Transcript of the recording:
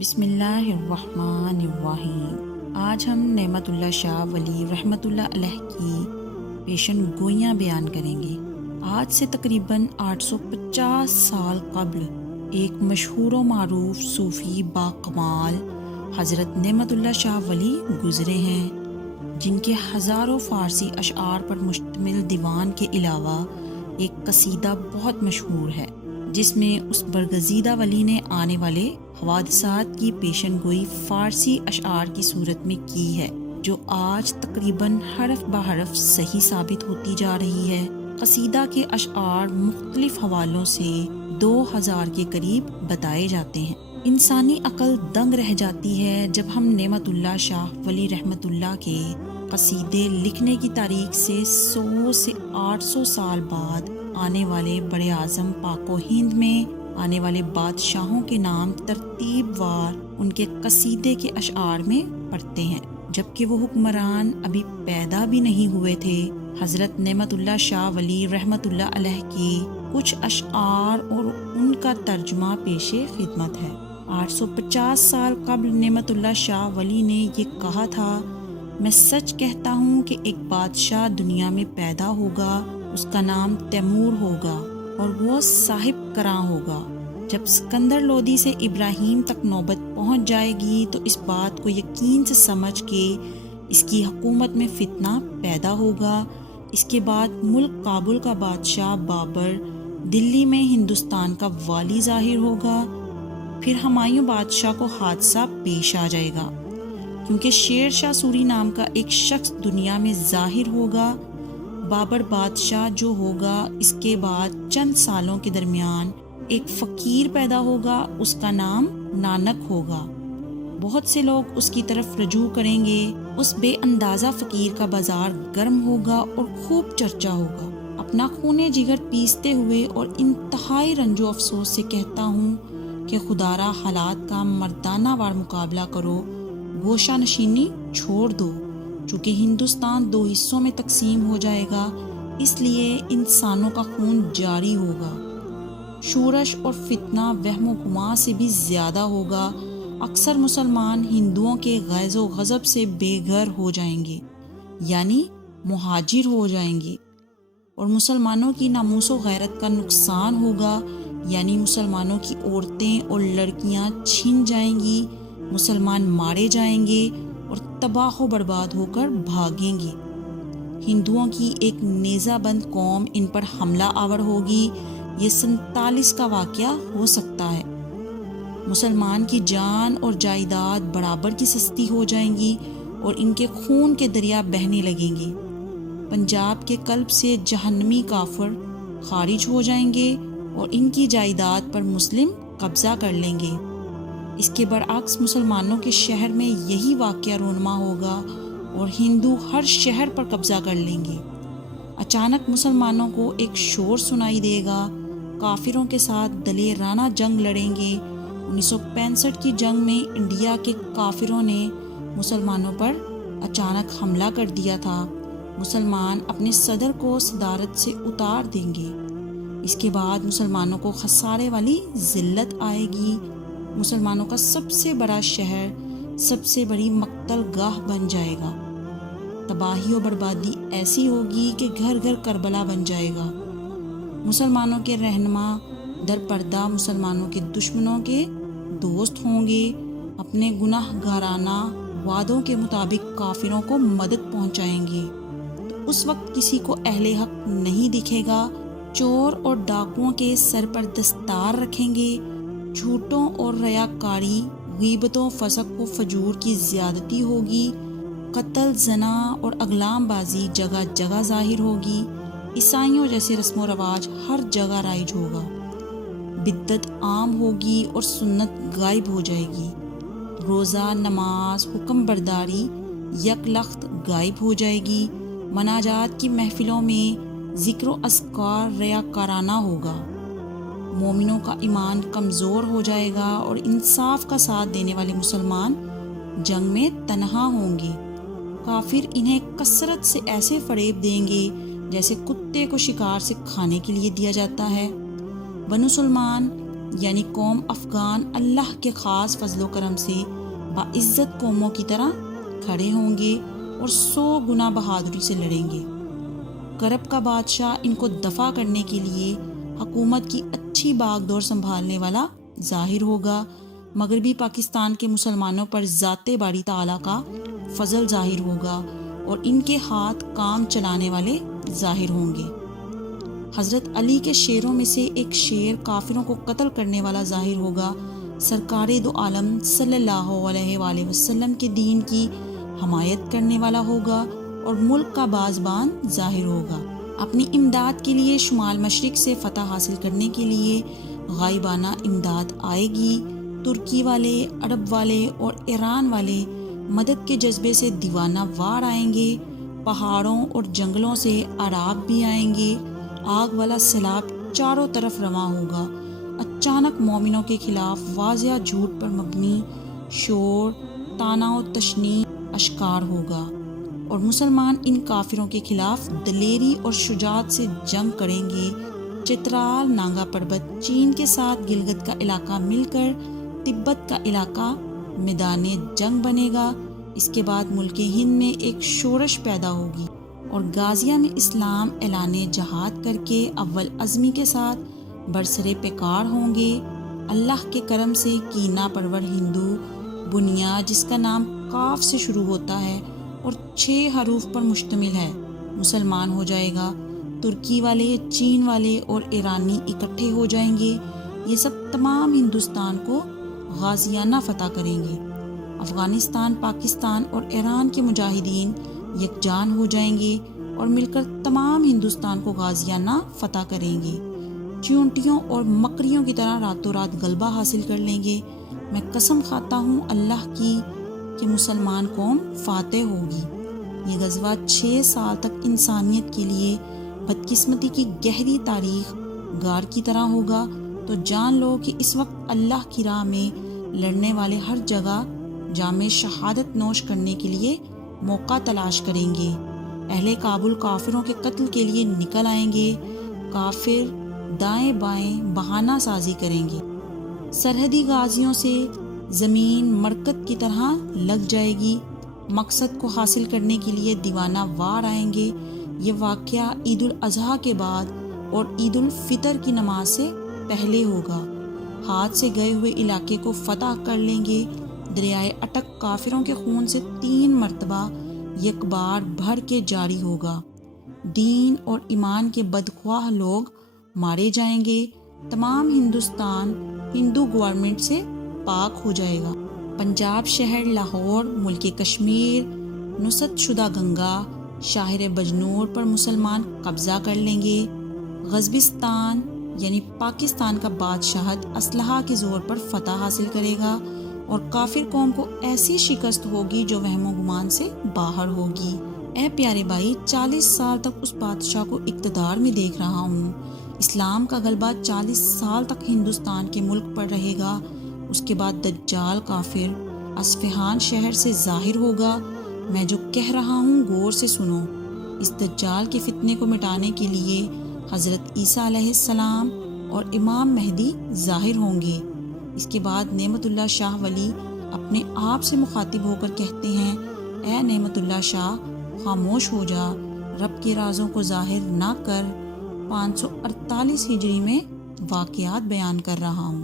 بسم اللہ الرحمن الرحیم۔ آج ہم نعمت اللہ شاہ ولی رحمۃ اللہ علیہ کی پیشن گوئیاں بیان کریں گے۔ آج سے تقریباً 850 سال قبل ایک مشہور و معروف صوفی باکمال حضرت نعمت اللہ شاہ ولی گزرے ہیں، جن کے ہزاروں فارسی اشعار پر مشتمل دیوان کے علاوہ ایک قصیدہ بہت مشہور ہے، جس میں اس برگزیدہ ولی نے آنے والے حوادثات کی پیشن گوئی فارسی اشعار کی صورت میں کی ہے، جو آج تقریباً حرف بحرف صحیح ثابت ہوتی جا رہی ہے۔ قصیدہ کے اشعار مختلف حوالوں سے 2000 کے قریب بتائے جاتے ہیں۔ انسانی عقل دنگ رہ جاتی ہے جب ہم نعمت اللہ شاہ ولی رحمۃ اللہ کے قصیدے لکھنے کی تاریخ سے 100 سے 800 سال بعد آنے والے بڑے اعظم پاک و ہند میں آنے والے بادشاہوں کے نام ترتیب وار ان کے قصیدے کے اشعار میں پڑھتے ہیں، جبکہ وہ حکمران ابھی پیدا بھی نہیں ہوئے تھے۔ حضرت نعمت اللہ شاہ ولی رحمۃ اللہ علیہ کے کچھ اشعار اور ان کا ترجمہ پیش خدمت ہے۔ 850 سال قبل نعمت اللہ شاہ ولی نے یہ کہا تھا: میں سچ کہتا ہوں کہ ایک بادشاہ دنیا میں پیدا ہوگا، اس کا نام تیمور ہوگا اور وہ صاحب کراں ہوگا۔ جب سکندر لودھی سے ابراہیم تک نوبت پہنچ جائے گی تو اس بات کو یقین سے سمجھ کے اس کی حکومت میں فتنہ پیدا ہوگا۔ اس کے بعد ملک کابل کا بادشاہ بابر دلی میں ہندوستان کا والی ظاہر ہوگا۔ پھر ہمایوں بادشاہ کو حادثہ پیش آ جائے گا، کیونکہ شیر شاہ سوری نام کا ایک شخص دنیا میں ظاہر ہوگا۔ بابر بادشاہ جو ہوگا، اس کے بعد چند سالوں کے درمیان ایک فقیر پیدا ہوگا، اس کا نام نانک ہوگا۔ بہت سے لوگ اس کی طرف رجوع کریں گے۔ اس بے اندازہ فقیر کا بازار گرم ہوگا اور خوب چرچا ہوگا۔ اپنا خون جگر پیستے ہوئے اور انتہائی رنج و افسوس سے کہتا ہوں کہ خدارا حالات کا مردانہ وار مقابلہ کرو، گوشہ نشینی چھوڑ دو۔ چونکہ ہندوستان 2 حصوں میں تقسیم ہو جائے گا، اس لیے انسانوں کا خون جاری ہوگا۔ شورش اور فتنہ وہم و گماں سے بھی زیادہ ہوگا۔ اکثر مسلمان ہندوؤں کے غیظ و غضب سے بے گھر ہو جائیں گے، یعنی مہاجر ہو جائیں گے، اور مسلمانوں کی ناموس و غیرت کا نقصان ہوگا، یعنی مسلمانوں کی عورتیں اور لڑکیاں چھن جائیں گی، مسلمان مارے جائیں گے اور تباہ و برباد ہو کر بھاگیں گے۔ ہندوؤں کی ایک نیزہ بند قوم ان پر حملہ آور ہوگی۔ یہ 47 کا واقعہ ہو سکتا ہے۔ مسلمان کی جان اور جائیداد برابر کی سستی ہو جائیں گی اور ان کے خون کے دریا بہنے لگیں گے۔ پنجاب کے قلب سے جہنمی کافر خارج ہو جائیں گے اور ان کی جائیداد پر مسلم قبضہ کر لیں گے۔ اس کے برعکس مسلمانوں کے شہر میں یہی واقعہ رونما ہوگا اور ہندو ہر شہر پر قبضہ کر لیں گے۔ اچانک مسلمانوں کو ایک شور سنائی دے گا، کافروں کے ساتھ دلیرانہ جنگ لڑیں گے۔ 1965 کی جنگ میں انڈیا کے کافروں نے مسلمانوں پر اچانک حملہ کر دیا تھا۔ مسلمان اپنے صدر کو صدارت سے اتار دیں گے۔ اس کے بعد مسلمانوں کو خسارے والی ذلت آئے گی۔ مسلمانوں کا سب سے بڑا شہر سب سے بڑی مقتل گاہ بن جائے گا۔ تباہی و بربادی ایسی ہوگی کہ گھر گھر کربلا بن جائے گا۔ مسلمانوں کے رہنما در پردہ مسلمانوں کے دشمنوں کے دوست ہوں گے، اپنے گناہ گارانہ وعدوں کے مطابق کافروں کو مدد پہنچائیں گے۔ تو اس وقت کسی کو اہل حق نہیں دکھے گا۔ چور اور ڈاکوؤں کے سر پر دستار رکھیں گے۔ جھوٹوں اور ریاکاری، غیبتوں، فسق و فجور کی زیادتی ہوگی۔ قتل، زنا اور اغلام بازی جگہ جگہ ظاہر ہوگی۔ عیسائیوں جیسے رسم و رواج ہر جگہ رائج ہوگا۔ بدعت عام ہوگی اور سنت غائب ہو جائے گی۔ روزہ، نماز، حکم برداری یک لخت غائب ہو جائے گی۔ مناجات کی محفلوں میں ذکر و اذکار ریاکارانہ ہوگا۔ مومنوں کا ایمان کمزور ہو جائے گا اور انصاف کا ساتھ دینے والے مسلمان جنگ میں تنہا ہوں گے۔ کافر انہیں کثرت سے ایسے فریب دیں گے جیسے کتے کو شکار سے کھانے کے لیے دیا جاتا ہے۔ بنو سلمان یعنی قوم افغان اللہ کے خاص فضل و کرم سے باعزت قوموں کی طرح کھڑے ہوں گے اور 100 گنا بہادری سے لڑیں گے۔ کرب کا بادشاہ ان کو دفع کرنے کے لیے حکومت کی اچھی باغ دور سنبھالنے والا ظاہر ہوگا۔ مغربی پاکستان کے مسلمانوں پر ذات باری تعالیٰ کا فضل ظاہر ہوگا اور ان کے ہاتھ کام چلانے والے ظاہر ہوں گے۔ حضرت علی کے شیروں میں سے ایک شیر کافروں کو قتل کرنے والا ظاہر ہوگا۔ سرکار دو عالم صلی اللہ علیہ وآلہ وسلم کے دین کی حمایت کرنے والا ہوگا اور ملک کا بازبان ظاہر ہوگا۔ اپنی امداد کے لیے شمال مشرق سے فتح حاصل کرنے کے لیے غائبانہ امداد آئے گی۔ ترکی والے، عرب والے اور ایران والے مدد کے جذبے سے دیوانہ وار آئیں گے۔ پہاڑوں اور جنگلوں سے عراق بھی آئیں گے۔ آگ والا سیلاب چاروں طرف رواں ہوگا۔ اچانک مومنوں کے خلاف واضح جھوٹ پر مبنی شور، طعنہ و تشنیع اشکار ہوگا اور مسلمان ان کافروں کے خلاف دلیری اور شجاعت سے جنگ کریں گے۔ چترال، ناگا پربت، چین کے ساتھ گلگت کا علاقہ مل کر تبت کا علاقہ میدان جنگ بنے گا۔ اس کے بعد ملک ہند میں ایک شورش پیدا ہوگی اور غازیہ میں اسلام اعلان جہاد کر کے اول عزمی کے ساتھ برسر پیکار ہوں گے۔ اللہ کے کرم سے کینہ پرور ہندو بنیا، جس کا نام کاف سے شروع ہوتا ہے اور 6 حروف پر مشتمل ہے، مسلمان ہو جائے گا۔ ترکی والے، چین والے اور ایرانی اکٹھے ہو جائیں گے۔ یہ سب تمام ہندوستان کو غازیانہ فتح کریں گے۔ افغانستان، پاکستان اور ایران کے مجاہدین یکجان ہو جائیں گے اور مل کر تمام ہندوستان کو غازیانہ فتح کریں گے۔ چیونٹیوں اور مکریوں کی طرح راتوں رات غلبہ حاصل کر لیں گے۔ میں قسم کھاتا ہوں اللہ کی کہ مسلمان قوم فاتح ہوگی۔ یہ غزوہ 6 سال تک انسانیت کے لیے بدقسمتی کی گہری تاریخ گار کی طرح ہوگا۔ تو جان لو کہ اس وقت اللہ کی راہ میں لڑنے والے ہر جگہ جام شہادت نوش کرنے کے لیے موقع تلاش کریں گے۔ اہل کابل کافروں کے قتل کے لیے نکل آئیں گے۔ کافر دائیں بائیں بہانہ سازی کریں گے۔ سرحدی غازیوں سے زمین مرکت کی طرح لگ جائے گی۔ مقصد کو حاصل کرنے کے لیے دیوانہ وار آئیں گے۔ یہ واقعہ عید الاضحیٰ کے بعد اور عید الفطر کی نماز سے پہلے ہوگا۔ ہاتھ سے گئے ہوئے علاقے کو فتح کر لیں گے۔ دریائے اٹک کافروں کے خون سے 3 مرتبہ یک بار بھر کے جاری ہوگا۔ دین اور ایمان کے بدخواہ لوگ مارے جائیں گے۔ تمام ہندوستان ہندو گورنمنٹ سے پاک ہو جائے گا۔ پنجاب شہر لاہور، ملک کشمیر، نصرت شدہ گنگا، شاہر بجنور پر مسلمان قبضہ کر لیں گے۔ غزبستان یعنی پاکستان کا بادشاہت اسلحہ کے زور پر فتح حاصل کرے گا اور کافر قوم کو ایسی شکست ہوگی جو وہم و گمان سے باہر ہوگی۔ اے پیارے بھائی، 40 سال تک اس بادشاہ کو اقتدار میں دیکھ رہا ہوں۔ اسلام کا غلبہ 40 سال تک ہندوستان کے ملک پر رہے گا۔ اس کے بعد دجال کافر اصفہان شہر سے ظاہر ہوگا۔ میں جو کہہ رہا ہوں غور سے سنو۔ اس دجال کے فتنے کو مٹانے کے لیے حضرت عیسیٰ علیہ السلام اور امام مہدی ظاہر ہوں گے۔ اس کے بعد نعمت اللہ شاہ ولی اپنے آپ سے مخاطب ہو کر کہتے ہیں، اے نعمت اللہ شاہ، خاموش ہو جا، رب کے رازوں کو ظاہر نہ کر۔ 548 ہجری میں واقعات بیان کر رہا ہوں۔